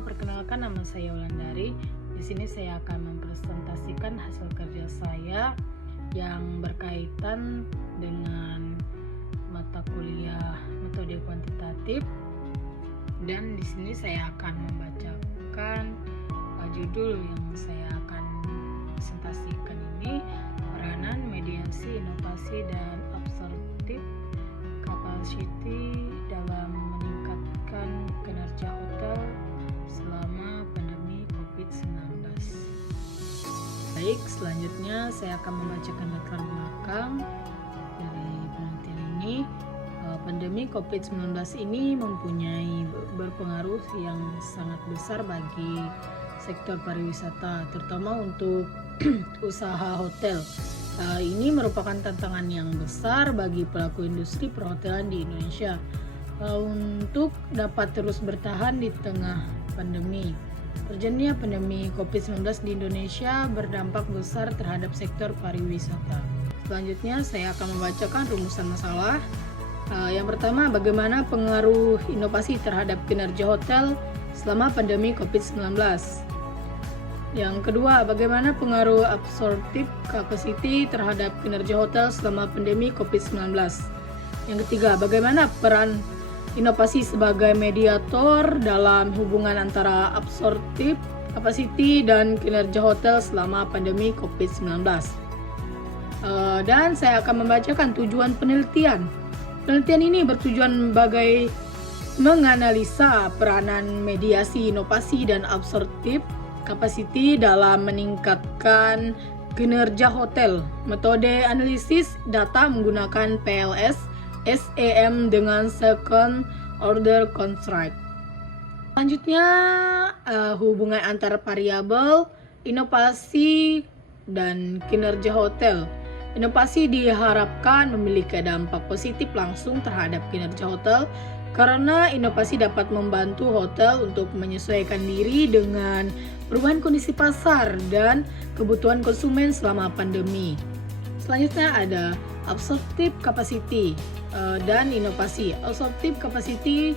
perkenalkan nama saya Wulandari. Di sini saya akan mempresentasikan hasil kerja saya yang berkaitan dengan mata kuliah metode kuantitatif. Dan di sini saya akan membacakan judul yang saya akan presentasikan ini, peranan mediasi, inovasi, dan absorptif capacity dalam meningkatkan kinerja hotel selama pandemi COVID-19. Baik, selanjutnya saya akan membacakan latar belakang dari penelitian ini. Pandemi COVID-19 ini mempunyai berpengaruh yang sangat besar bagi sektor pariwisata, terutama untuk usaha hotel. Ini merupakan tantangan yang besar bagi pelaku industri perhotelan di Indonesia untuk dapat terus bertahan di tengah pandemi. Terjadinya pandemi COVID-19 di Indonesia berdampak besar terhadap sektor pariwisata. Selanjutnya saya akan membacakan rumusan masalah. Yang pertama, bagaimana pengaruh inovasi terhadap kinerja hotel selama pandemi COVID-19. Yang kedua, bagaimana pengaruh absorptive capacity terhadap kinerja hotel selama pandemi COVID-19. Yang ketiga, bagaimana peran inovasi sebagai mediator dalam hubungan antara absorptive capacity dan kinerja hotel selama pandemi COVID-19. Dan saya akan membacakan tujuan penelitian. Penelitian ini bertujuan sebagai menganalisa peranan mediasi, inovasi, dan absorptive capacity dalam meningkatkan kinerja hotel. Metode analisis data menggunakan PLS, SEM dengan second order construct. Selanjutnya, hubungan antar variabel, inovasi, dan kinerja hotel. Inovasi diharapkan memiliki dampak positif langsung terhadap kinerja hotel karena inovasi dapat membantu hotel untuk menyesuaikan diri dengan perubahan kondisi pasar dan kebutuhan konsumen selama pandemi. Selanjutnya ada absorptive capacity dan inovasi. Absorptive capacity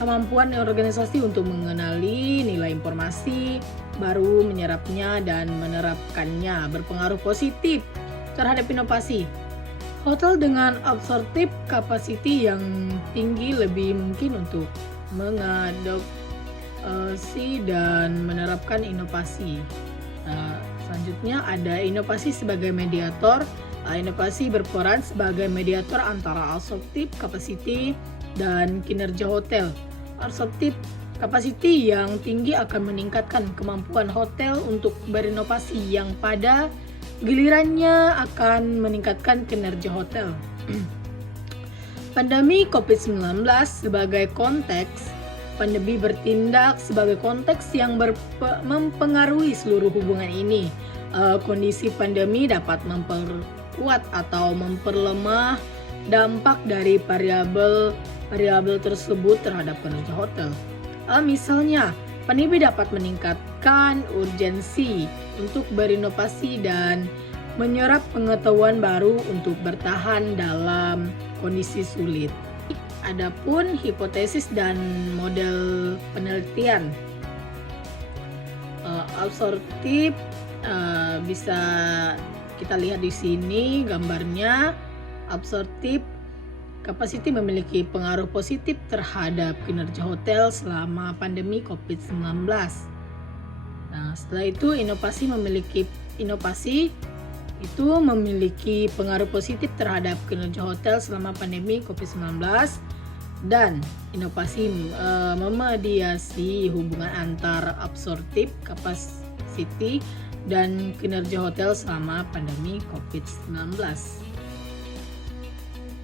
kemampuan organisasi untuk mengenali nilai informasi baru, menyerapnya, dan menerapkannya berpengaruh positif terhadap inovasi. Hotel dengan absorptive capacity yang tinggi lebih mungkin untuk mengadopsi dan menerapkan inovasi. Selanjutnya ada inovasi sebagai mediator. Inovasi berperan sebagai mediator antara absorptive capacity dan kinerja hotel. Absorptive capacity yang tinggi akan meningkatkan kemampuan hotel untuk berinovasi yang pada gilirannya akan meningkatkan kinerja hotel. Pandemi COVID-19 sebagai konteks. Pandemi bertindak sebagai konteks yang mempengaruhi seluruh hubungan ini. Kondisi pandemi dapat memperkuat atau memperlemah dampak dari variabel tersebut terhadap kinerja hotel. Misalnya, pandemi dapat meningkatkan urgensi untuk berinovasi dan menyerap pengetahuan baru untuk bertahan dalam kondisi sulit. Adapun hipotesis dan model penelitian. Absorptif bisa kita lihat di sini gambarnya. Absorptif capacity memiliki pengaruh positif terhadap kinerja hotel selama pandemi COVID-19. Nah, setelah itu inovasi itu memiliki pengaruh positif terhadap kinerja hotel selama pandemi COVID-19, dan inovasi memediasi hubungan antar absorptive capacity dan kinerja hotel selama pandemi COVID-19.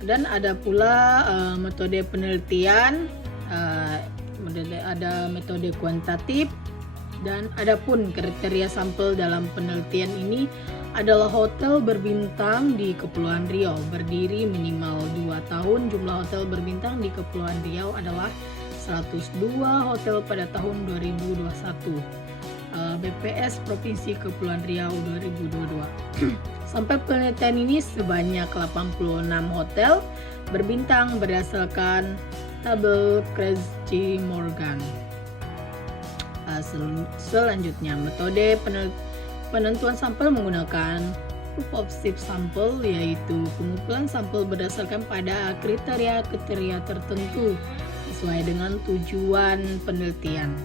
Dan ada pula metode penelitian, ada metode kuantitatif, dan ada pun kriteria sampel dalam penelitian ini adalah hotel berbintang di Kepulauan Riau berdiri minimal 2 tahun. Jumlah hotel berbintang di Kepulauan Riau adalah 102 hotel pada tahun 2021. BPS Provinsi Kepulauan Riau 2022. Sampai penelitian ini sebanyak 86 hotel berbintang berdasarkan tabel Krejci-Morgan. Selanjutnya, metode penentuan sampel menggunakan proof of shift sampel, yaitu pengumpulan sampel berdasarkan pada kriteria-kriteria tertentu sesuai dengan tujuan penelitian.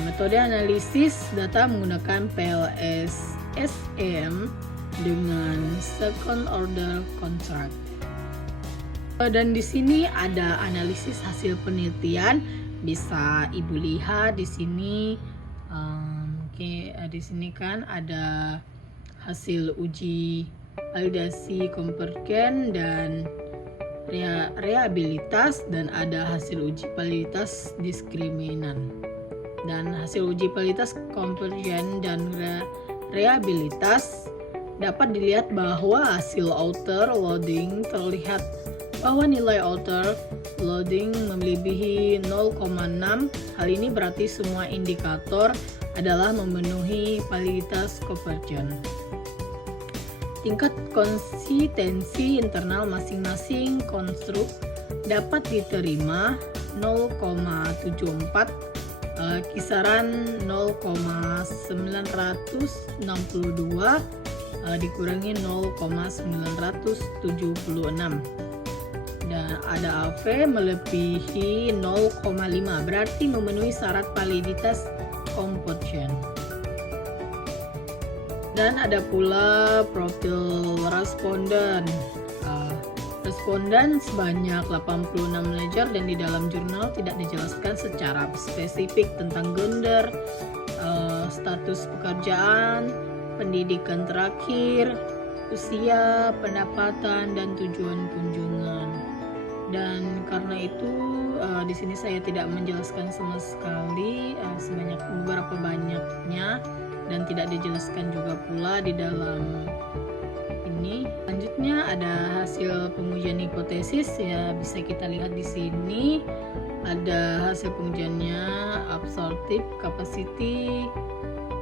Metode analisis data menggunakan PLS-SEM dengan second order contract. Dan di sini ada analisis hasil penelitian, bisa Ibu lihat di sini. Di sini kan ada hasil uji validasi konvergen dan reliabilitas, dan ada hasil uji validitas diskriminan. Dan hasil uji validitas konvergen dan reliabilitas dapat dilihat bahwa hasil outer loading terlihat bahwa nilai outer loading melebihi 0,6. Hal ini berarti semua indikator adalah memenuhi validitas konvergen. Tingkat konsistensi internal masing-masing konstruk dapat diterima 0,74, kisaran 0,962 dikurangi 0,976. Dan ada AV melebihi 0,5, berarti memenuhi syarat validitas konvergen. Dan ada pula profil responden. Responden sebanyak 86 manajer, dan di dalam jurnal tidak dijelaskan secara spesifik tentang gender, status pekerjaan, pendidikan terakhir, usia, pendapatan, dan tujuan kunjungan. Dan karena itu di sini saya tidak menjelaskan sama sekali sebanyak beberapa banyaknya, dan tidak dijelaskan juga pula di dalam ini. Selanjutnya ada hasil pengujian hipotesis, ya bisa kita lihat di sini. Ada hasil pengujiannya absorptive capacity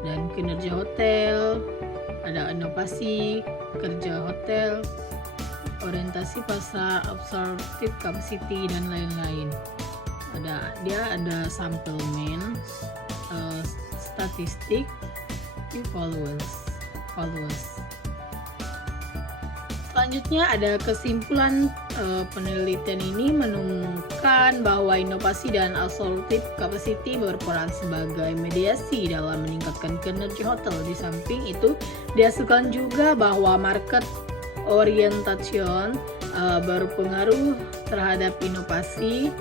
dan kinerja hotel, ada inovasi kerja hotel, orientasi pasar, absorptive capacity, dan lain-lain. Ada samplemen, statistik, evaluasi. Selanjutnya ada kesimpulan penelitian ini menemukan bahwa inovasi dan absorptive capacity berperan sebagai mediasi dalam meningkatkan kinerja hotel. Di samping itu dihasilkan juga bahwa market orientation berpengaruh terhadap inovasi,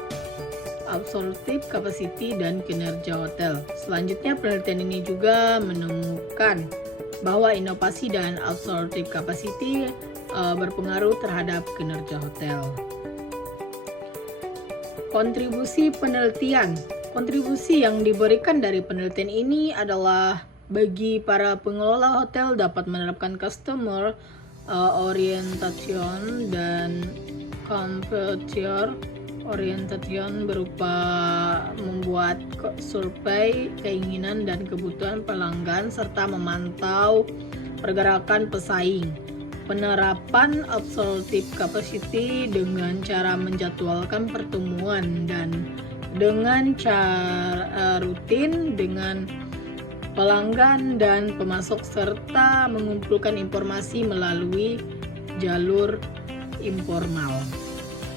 absorptive capacity, dan kinerja hotel. Selanjutnya, penelitian ini juga menemukan bahwa inovasi dan absorptive capacity berpengaruh terhadap kinerja hotel. Kontribusi penelitian. Kontribusi yang diberikan dari penelitian ini adalah bagi para pengelola hotel dapat menerapkan customer orientation dan competitor orientation berupa membuat survei keinginan dan kebutuhan pelanggan serta memantau pergerakan pesaing. Penerapan absorptive capacity dengan cara menjadwalkan pertemuan dan dengan cara rutin dengan pelanggan dan pemasok serta mengumpulkan informasi melalui jalur informal.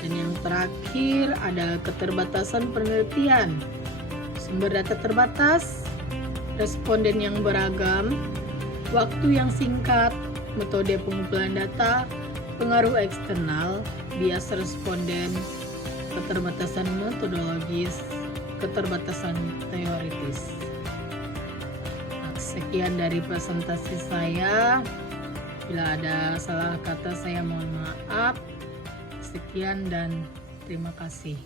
Dan yang terakhir ada keterbatasan penelitian. Sumber data terbatas, responden yang beragam, waktu yang singkat, metode pengumpulan data, pengaruh eksternal, bias responden, keterbatasan metodologis, keterbatasan teoritis. Sekian dari presentasi saya. Bila ada salah kata saya mohon maaf. Sekian dan terima kasih.